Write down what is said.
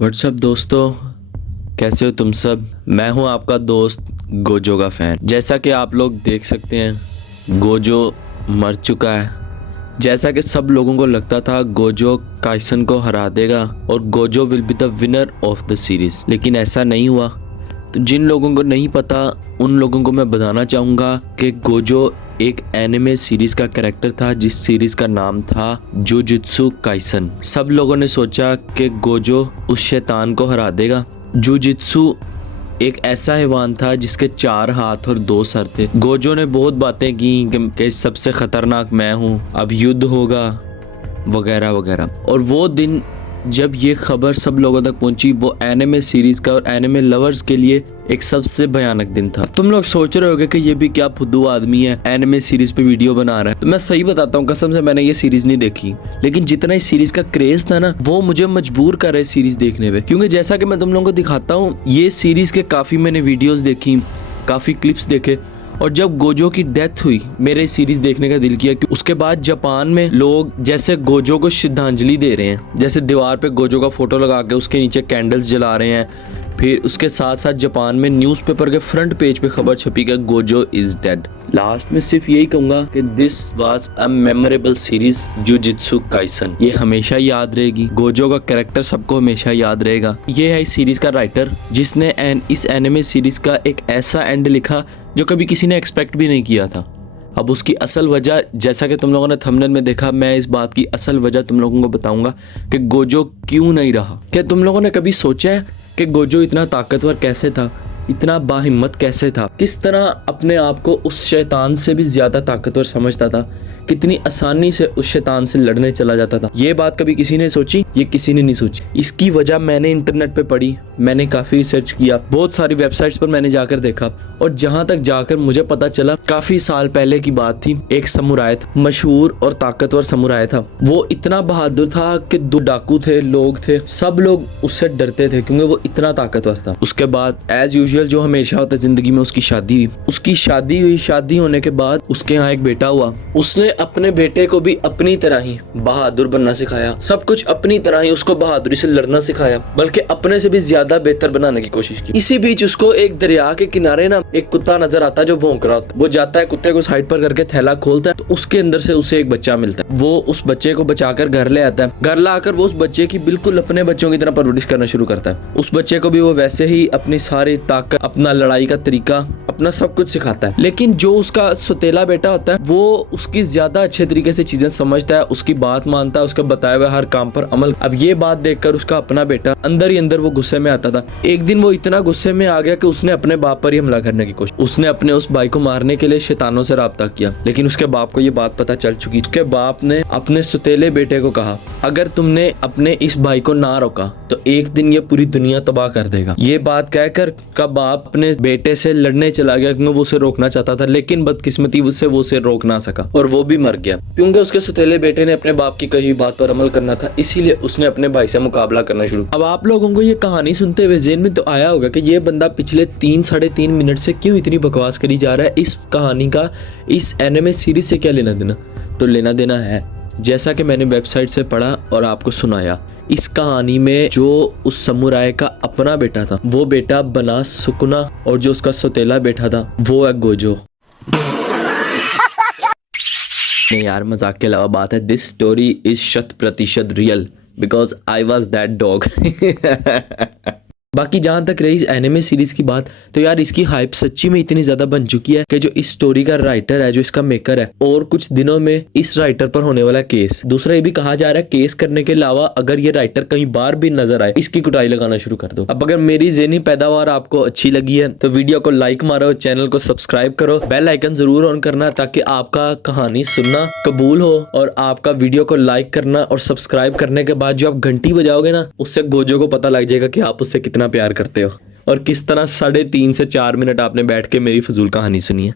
WhatsApp दोस्तों, कैसे हो तुम सब। मैं हूं आपका दोस्त गोजो का फ़ैन। जैसा कि आप लोग देख सकते हैं, गोजो मर चुका है। जैसा कि सब लोगों को लगता था गोजो काइसन को हरा देगा और Gojo will be the winner of the series, लेकिन ऐसा नहीं हुआ। तो जिन लोगों को नहीं पता उन लोगों को मैं बताना चाहूँगा कि गोजो एक एनिमे सीरीज का कैरेक्टर था जिस सीरीज का नाम था जुजुत्सु काइसन। सब लोगों ने सोचा कि गोजो उस शैतान को हरा देगा। जुजुत्सु एक ऐसा हैवान था जिसके 4 हाथ और 2 सर थे। गोजो ने बहुत बातें की कि सबसे खतरनाक मैं हूँ, अब युद्ध होगा वगैरह वगैरह। और वो दिन जब ये खबर सब लोगों तक पहुंची, वो एनिमे सीरीज का और एनिमे लवर्स के लिए एक सबसे भयानक दिन था। तुम लोग सोच रहे होगे कि ये भी क्या फुद्दू आदमी है, एनिमे सीरीज पे वीडियो बना रहा है। तो मैं सही बताता हूँ, कसम से मैंने ये सीरीज नहीं देखी, लेकिन जितना इस सीरीज का क्रेज था ना, वो मुझे मजबूर कर रहा है सीरीज देखने पे। क्योंकि जैसा कि मैं तुम लोगों को दिखाता हूँ, ये सीरीज के काफी मैंने वीडियोज देखी, काफी क्लिप्स देखे, और जब गोजो की डेथ हुई मेरे सीरीज देखने का दिल किया कि उसके बाद जापान में लोग जैसे गोजो को श्रद्धांजलि दे रहे हैं, जैसे दीवार पे गोजो का फोटो लगा के उसके नीचे कैंडल्स जला रहे हैं। फिर उसके साथ साथ जापान में न्यूज़पेपर के फ्रंट पेज पे खबर छपी कि गोजो इज डेड। लास्ट में सिर्फ यही कहूंगा कि this was a memorable series jujutsu Kaisen. ये हमेशा याद रहेगी, गोजो का कैरेक्टर सबको हमेशा याद रहेगा। ये है इस सीरीज का राइटर जिसने इस एनिमे सीरीज का एक ऐसा एंड लिखा जो कभी किसी ने एक्सपेक्ट भी नहीं किया था। अब उसकी असल वजह, जैसा कि तुम लोगों ने थंबनेल में देखा, मैं इस बात की असल वजह तुम लोगों को बताऊंगा कि गोजो क्यों नहीं रहा। क्या तुम लोगों ने कभी सोचा है कि गोजो इतना ताकतवर कैसे था, इतना बाहिम्मत कैसे था, किस तरह अपने आप को उस शैतान से भी ज्यादा ताकतवर समझता था, कितनी आसानी से उस शैतान से लड़ने चला जाता था। ये बात कभी किसी ने सोची? ये किसी ने नहीं सोची। इसकी वजह मैंने इंटरनेट पे पढ़ी, मैंने काफी रिसर्च किया, बहुत सारी वेबसाइट्स पर मैंने जाकर देखा, और जहां तक जाकर मुझे पता चला, काफी साल पहले की बात थी। एक समुराय था, मशहूर और ताकतवर समुराय था। वो इतना बहादुर था कि 2 डाकू थे, लोग थे, सब लोग उससे डरते थे क्योंकि वो इतना ताकतवर था। उसके बाद एज यूजुअल जो हमेशा होता है जिंदगी में, उसकी शादी हुई। उसकी शादी हुई, शादी होने के बाद उसके यहाँ एक बेटा हुआ। उसने अपने बेटे को भी अपनी तरह ही बहादुर बनना सिखाया, सब कुछ अपनी तरह ही उसको बहादुरी से लड़ना सिखाया, बल्कि अपने से भी ज्यादा बेहतर बनाने की कोशिश की। इसी बीच उसको एक दरिया के किनारे ना एक कुत्ता नजर आता है जो भौंक रहा होता है। वो जाता है, कुत्ते को साइड पर करके थैला खोलता है, तो उसके अंदर से उसे एक बच्चा मिलता है। वो उस बच्चे को बचाकर घर ले आता है। घर लाकर वो उस बच्चे की बिल्कुल अपने बच्चों की तरह परवरिश करना शुरू करता है। उस बच्चे को भी वो वैसे ही अपनी सारी ताकत, अपना लड़ाई का तरीका, अपना सब कुछ सिखाता है। लेकिन जो उसका सौतेला बेटा होता है, वो उसकी ज्यादा अच्छे तरीके से चीजें समझता है, उसकी बात मानता है, उसके बताए हुए हर काम पर अमल। अब ये बात देखकर उसका अपना बेटा अंदर ही अंदर वो गुस्से में आता था। एक दिन वो इतना गुस्से में आ गया कि उसने अपने बाप पर ही हमला करने की कोशिश। उसने अपने उस भाई को मारने के लिए शैतानों से राब्ता किया, लेकिन उसके बाप को ये बात पता चल चुकी। उसके बाप ने अपने सौतेले बेटे को कहा, अगर तुमने अपने इस भाई को ना रोका तो एक दिन ये पूरी दुनिया तबाह कर देगा। ये बात कहकर का बाप अपने बेटे से लड़ने चला गया क्योंकि वो उसे रोकना चाहता था, लेकिन बदकिस्मती से वो उसे रोक ना सका और वो भी मर गया। क्योंकि उसके सौतेले बेटे ने अपने बाप की कही बात पर अमल करना था, इसीलिए उसने अपने भाई से मुकाबला करना शुरू। अब आप लोगों को ये कहानी सुनते हुए ज़हन में तो आया होगा कि ये बंदा पिछले 3-3.5 मिनट से क्यों इतनी बकवास करी जा रहा है। इस कहानी का इस एनिमे सीरीज से क्या लेना देना? तो लेना देना है, जैसा कि मैंने वेबसाइट से पढ़ा और आपको सुनाया। इस कहानी में जो उस समुराय का अपना बेटा था, वो बेटा बना सुकुना, और जो उसका सौतेला बेटा था वो है गोजो। नहीं यार, मजाक के अलावा बात है, this story is 100% real because I was that dog. बाकी जहां तक रही एनिमे सीरीज की बात, तो यार इसकी हाइप सच्ची में इतनी ज्यादा बन चुकी है कि जो इस स्टोरी का राइटर है, जो इसका मेकर है, और कुछ दिनों में इस राइटर पर होने वाला केस। दूसरा ये भी कहा जा रहा है केस करने के अलावा अगर ये राइटर कहीं बार भी नजर आए, इसकी कुटाई लगाना शुरू कर दो। अब अगर मेरी ज़हनी पैदावार आपको अच्छी लगी है तो वीडियो को लाइक मारो, चैनल को सब्सक्राइब करो, बेल आइकन जरूर ऑन करना ताकि आपका कहानी सुनना कबूल हो, और आपका वीडियो को लाइक करना और सब्सक्राइब करने के बाद जो आप घंटी बजाओगे ना, उससे गोजो को पता लग जाएगा कि आप उससे कितना प्यार करते हो और किस तरह 3.5 से 4 मिनट आपने बैठ के मेरी फजूल कहानी सुनी है।